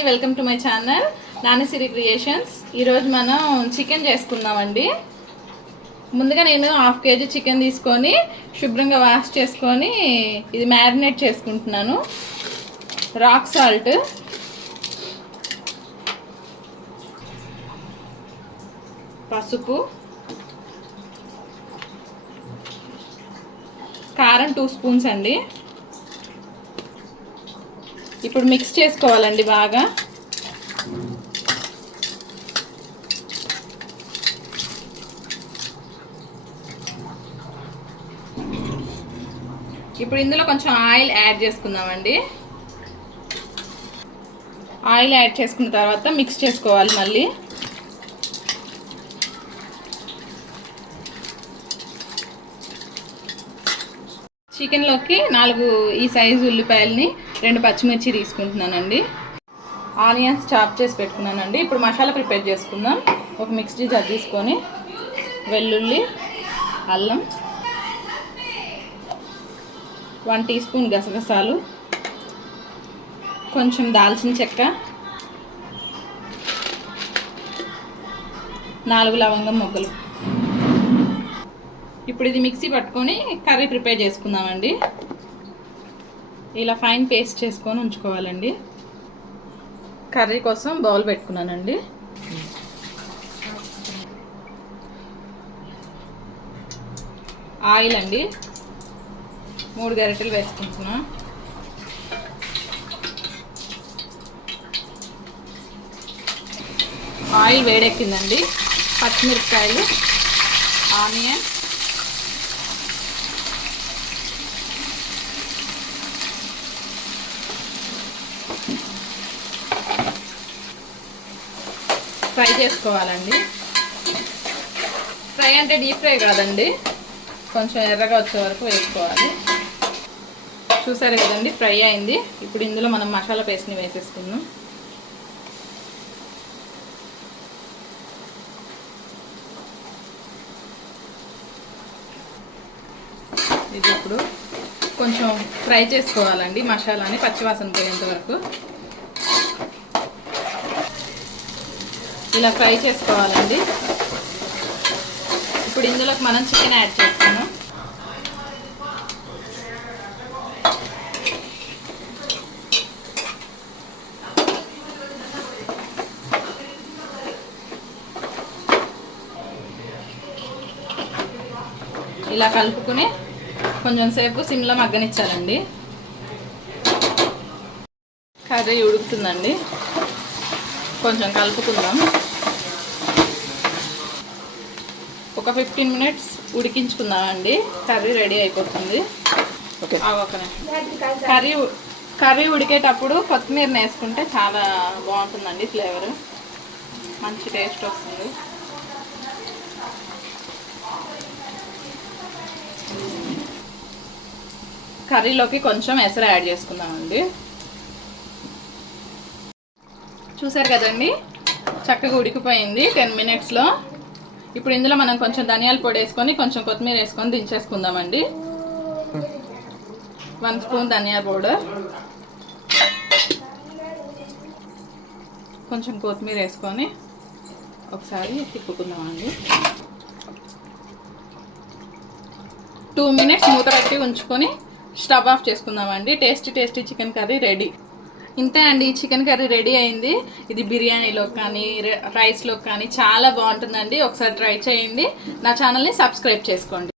అండి, welcome to my channel Nanisiri creations. ఈరోజు మనం చికెన్ చేసుకుందామండి. ముందుగా నేను 1/2 kg చికెన్ తీసుకొని శుభ్రంగా వాష్ చేసుకొని ఇది మ్యారినేట్ చేసుకుంటున్నాను. రాక్ సాల్ట్, పసుపు, కారం 2 స్పూన్స్ అండి. ఇప్పుడు మిక్స్ చేసుకోవాలండి బాగా. ఇప్పుడు ఇందులో కొంచెం ఆయిల్ యాడ్ చేసుకుందామండి. ఆయిల్ యాడ్ చేసుకున్న తర్వాత మిక్స్ చేసుకోవాలి మళ్ళీ. చికెన్లోకి 4 ఈ సైజు ఉల్లిపాయలని, 2 పచ్చిమిర్చి తీసుకుంటున్నానండి. ఆనియన్స్ చాప్ చేసి పెట్టుకున్నానండి. ఇప్పుడు మసాలా ప్రిపేర్ చేసుకుందాం. ఒక మిక్సీ జార్ తీసుకొని వెల్లుల్లి, అల్లం, 1 టీ స్పూన్ గసగసాలు, కొంచెం దాల్చిన చెక్క, 4 లవంగం మొగ్గలు. ఇప్పుడు ఇది మిక్సీ పట్టుకొని కర్రీ ప్రిపేర్ చేసుకుందామండి. ఇలా ఫైన్ పేస్ట్ చేసుకొని ఉంచుకోవాలండి. కర్రీ కోసం బౌల్ పెట్టుకున్నానండి. ఆయిల్ అండి 3 గరిటెలు వేసుకుంటున్నా. ఆయిల్ వేడెక్కిందండి. పచ్చిమిరపకాయలు, ఆనియన్, ఫ్రై చేసుకోవాలండి. ఫ్రై అంటే డీప్ ఫ్రై కాదండి, కొంచెం ఎర్రగా వచ్చే వరకు వేసుకోవాలి. చూసారు కదండి, ఫ్రై అయింది. ఇప్పుడు ఇందులో మనం మసాలా పేస్ట్ని వేసేసుకుందాం. ఇది ఇప్పుడు కొంచెం ఫ్రై చేసుకోవాలండి మసాలాని, పచ్చివాసన పోయేంత వరకు. ఇలా ఫ్రై చేసుకోవాలండి. ఇప్పుడు ఇందులోకి మనం చికెన్ యాడ్ చేసుకున్నాం. ఇలా కలుపుకుని కొంచెం సేపు సిమ్లో మగ్గనిచ్చాలండి. కర్రీ ఉడుకుతుందండి, కొంచెం కలుపుకుందాం. ఒక 15 మినిట్స్ ఉడికించుకుందామండి. కర్రీ రెడీ అయిపోతుంది. కర్రీ ఉడికేటప్పుడు కొత్తిమీర వేసుకుంటే చాలా బాగుంటుందండి. ఫ్లేవర్ మంచి టేస్ట్ వస్తుంది. కర్రీలోకి కొంచెం ఎసరు యాడ్ చేసుకుందామండి. చూసారు కదండి, చక్కగా ఉడికిపోయింది 10 మినిట్స్లో. ఇప్పుడు ఇందులో మనం కొంచెం ధనియాల పొడి వేసుకొని, కొంచెం కొత్తిమీర వేసుకొని దించేసుకుందామండి. 1 స్పూన్ ధనియా పౌడర్, కొంచెం కొత్తిమీర వేసుకొని ఒకసారి తిప్పుకుందామండి. 2 మినిట్స్ మూత పెట్టి ఉంచుకొని స్టవ్ ఆఫ్ చేసుకుందామండి. Tasty chicken curry ready. ఇంతే అండి, చికెన్ కర్రీ రెడీ అయింది. ఇది బిర్యానీలో కానీ రైస్లో కానీ చాలా బాగుంటుందండి. ఒకసారి ట్రై చేయండి. నా ఛానల్ని సబ్స్క్రైబ్ చేసుకోండి.